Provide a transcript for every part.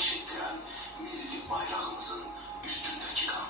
nümayiş ettiren milli bayrağımızın üstündeki kandı.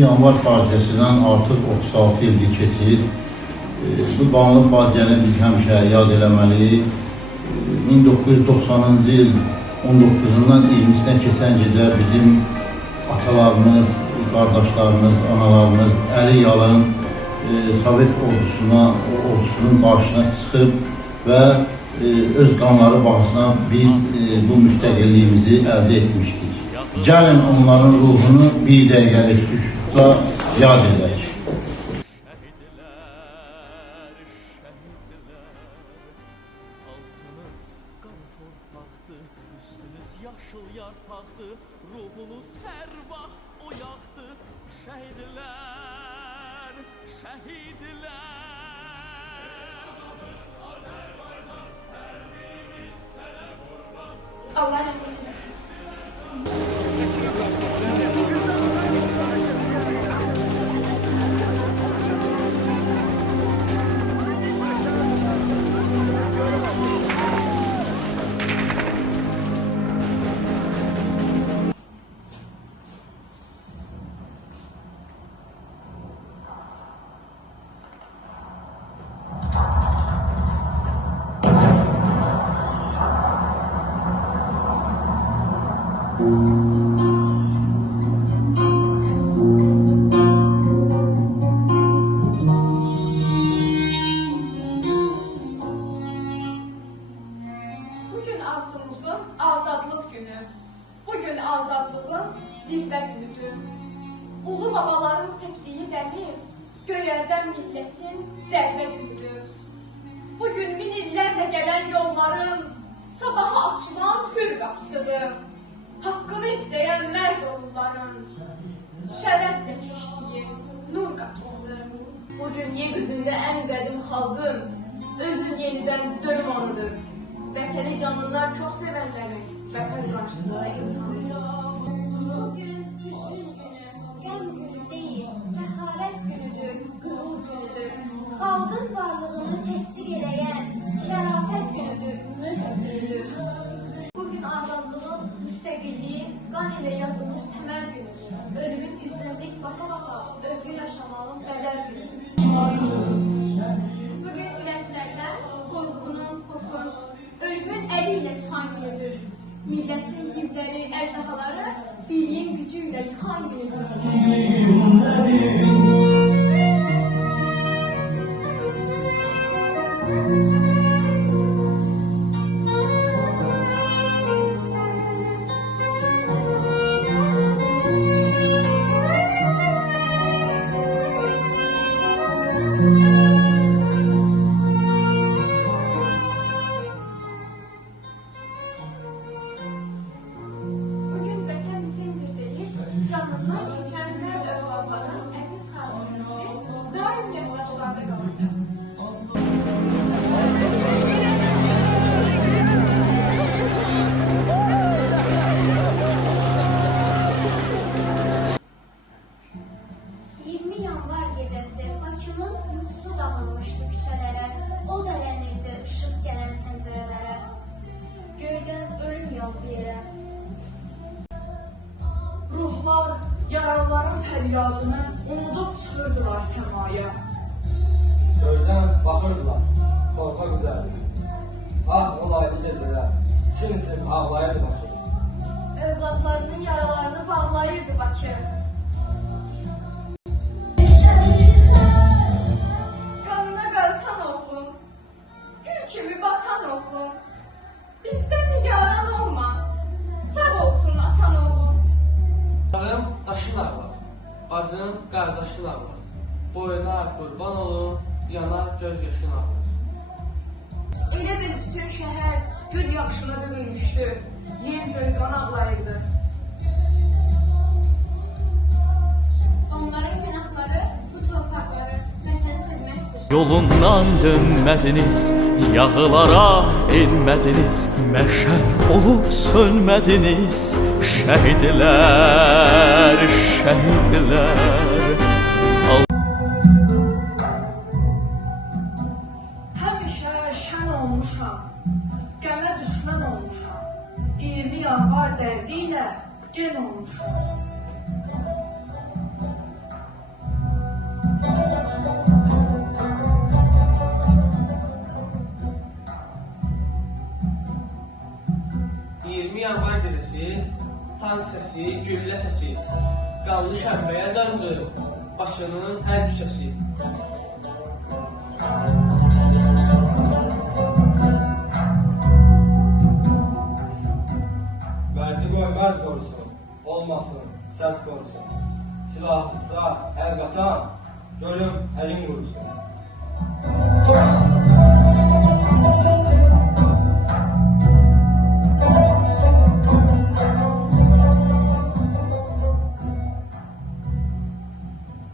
Yanvar faciəsindən artıq 36 ildir keçir. Bu qanlı faciəni biz həmişə yad eləməliyik. 1990-cı il 19-undan 20-sinə keçən gecə bizim atalarımız, qardaşlarımız, analarımız əli yalın Sovet ordusunun qarşısına çıxıb və öz qanları bahasına biz bu müstəqilliyimizi əldə etmişdik. Gəlin onların ruhunu bir dəqiqəlik sükutla yad edək. Altınız qara torpaqdı, üstünüz yaşıl yarpaqdı, ruhunuz hər vaxt oyaqdı. Şəhidlər, şəhidlər. Azərbaycan, hər biriniz sənə qurban. Allah rəhmət eləsin. Bugün arzumuzun azadlıq günü. Bugün azadlığın zirvə günüdür. Ulu babaların çəkdiyi dəli, göyərdən millətin zərbə günüdür. Bugün min illərlə gələn yolların sabaha açılan hür qapısıdır. Haqqını istəyən mərd oğulların şərəflə keçdiyi nur qapısıdır. Bugün yer üzündə ən qədim xalqın özün yenidən dönüm anıdır. Vətəni canından çox sevənlərin vətən qarşısında imtihanı. Bugün hüzün günü, qəm günü deyil, fəxarət günüdür, qürur günüdür. Xalqın varlığını təsdiq edən şərafət günüdür, möhür günüdür. Bugün azadlığın, müstəqilliyin qan ilə yazılmış təməl günüdür. Ölümün üzünə dik baxa-baxa özgür yaşamağın bədər günüdür. Bugün ürəklərdən qorxunun, xofun, ölümün əli ilə çıxan günüdür. Millətin divləri, əjdahaları birliyin gücü ilə yıxan günüdür. Bugün vətən bizimdir deyir, canından keçən mərd övladların əziz xatirəsi daim yaddaşlarda qalacaq. Yanvar gecəsi Bakının yuxusu dağılmışdı küçələrə, o dələnirdi işıq gələn pəncərələrə. Göydən ölüm yağdı yerə. Ruhlar yaralıların fəryadını unudub çıxırdılar səmaya. Göydən baxırdılar, torpaq üzərində. Ah, olaylı gecələr, sim-sim ağlayırdı Bakı. Övladlarının yaralarını bağlayırdı Bakı. Qanına qarıtan oğlum, gül kimi batan oğlum, bizdən nigaran olma, sağ olsun atan oğlum. Ağım daşın ağlar, bacım qardaşın ağlar. Boyuna qurban olun, yanar göz yaşın ağlar. Elə bir bütün şəhər gül yaxşına bürünmüşdü, yer göy qan ağlayırdı. Onların günahları bu torpaqları vətəni sevməkdir. Yolundan dönmədiniz, yağılara inmədiniz, məşəl olub sönmədiniz, şəhidlər, şəhidlər. Həmişə şən olmuşam, qəmə düşmən olmuşam. 20 yanvar dərdi ilə gen olmuşam. Yanvar gecəsi, tank səsi, güllə səsi, qanlı şənbəyə döndü Bakının hər küçəsi. Mərdi qoy mərd qorusun, olmasın sərt qorusun. Silahsızsa əl qatan, görüm əlin qurusun.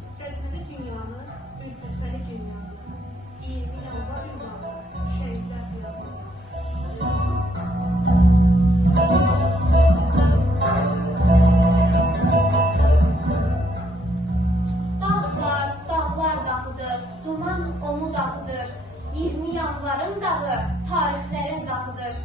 Titrətməli dünyanı, ürpətməli dünyanı. 20 yanvar ünvanı, şəhidlər ünvanı. Dağlar, dağlar dağıdır, duman onu dağıdır. 20 yanvarın dağı, tarixlərin dağıdır.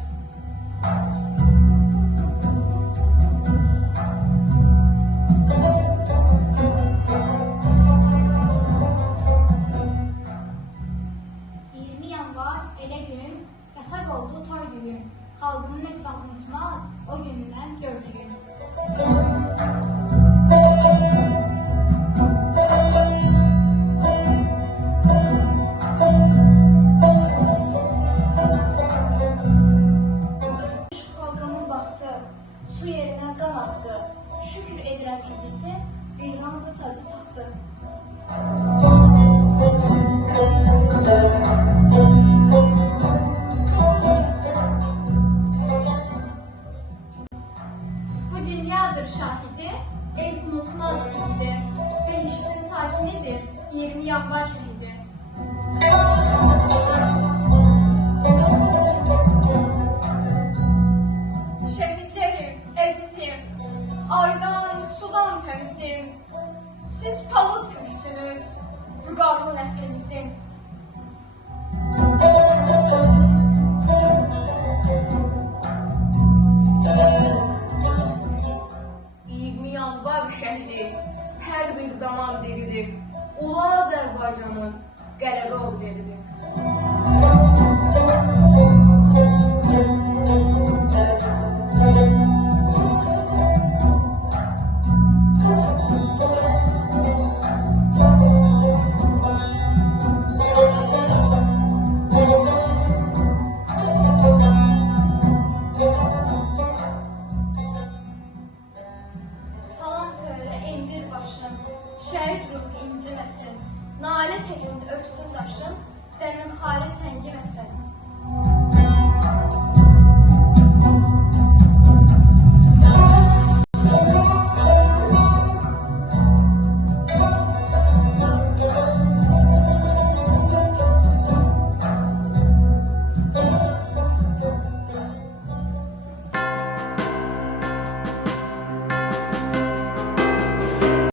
Yanvar elə gün, yasak oldu toy düğün. Xalqımın heç vaxt unutmaz o gündən gördüyün. Xalqımın baxtı, su yerinə qan axdı. Şükür edirəm iblisi, virandı tacı taxtı. Bu dünyadır şahidi, el unutmaz igidi. Behiştin sakinidir, 20 yanvar şehidi. vüqarlı nəslimizin. Yanvar şəhidi hər bir zaman diridir. Ulu Azərbaycanın qələbə ol veridir. Salam söyle endir başın, şəhid ruhu inciməsin, nalə çəksin öpsün daşın, sənin xarə səngiməsin.